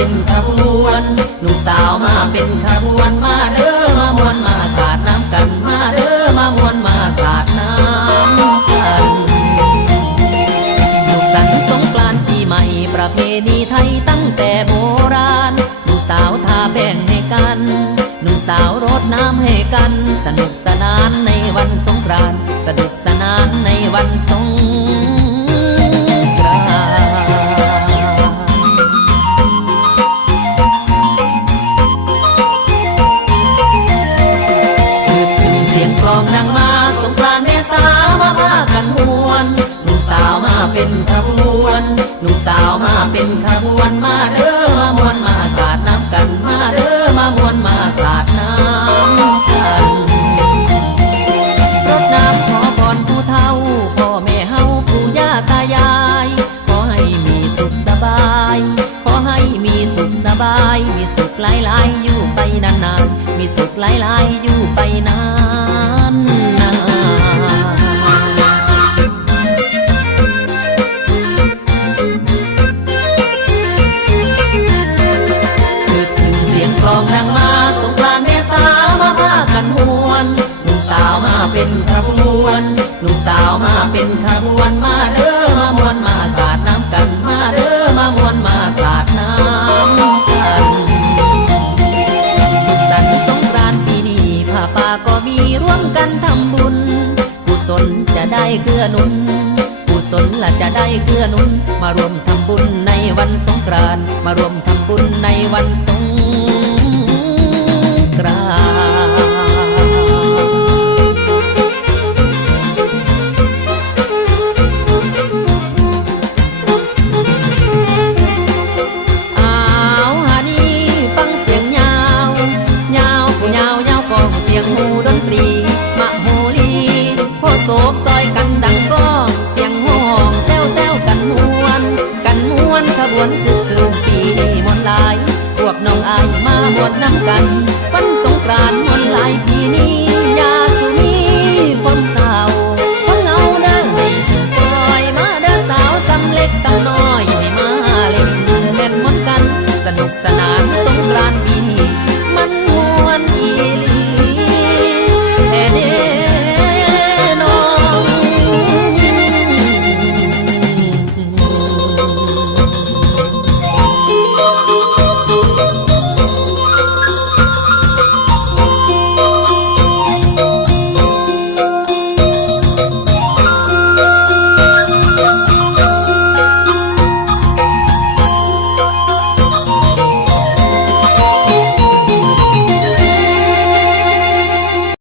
เป็นขบวนหนุ่มสาวมาเป็นขบวนมาเด้อมามวนมาสาดน้ำกันมาเด้อมามวนมาสาดน้ำกันสุขสันต์สงกรานต์ปีใหม่ประเพณีไทยตั้งแต่โบราณหนุ่มสาวทาแป้งให้กันหนุ่มสาวรดน้ำให้กัน สนุกสนานในวันสงกรานต์สนุกสนานในวันสง เป็นขบวนมาเด้อมามวนมาสาดน้ำกันมาเด้อมามวนมาสาดน้ำกันรดน้ำขอพรผู้เฒ่าพ่อแม่เฮาปู่ย่าตายาย ขอให้มีสุขสบาย ขอให้มีสุขสบาย มีสุขหลายๆอยู่ไปนานๆมีสุขหลายๆอยู่ไปนาน เป็นขบวนหนุ่มสาวมาเป็นขบวนมาเด้อมามวนมาสาดน้ำกันมาเด้อมามวนมาสาดน้ำกันสุขสันต์สงกรานต์ปีนี้ผ้าป่าก็มีร่วมกันทำบุญกุศลจะได้เกื้อหนุนกุศลละจะได้เกื้อหนุน มารวมทำบุญในวันสงกรานต์มารวมทำบุญในวัน หลายพวกน้องอายมดน้ำกันวันสงกรานต์มวนหลายปีนี้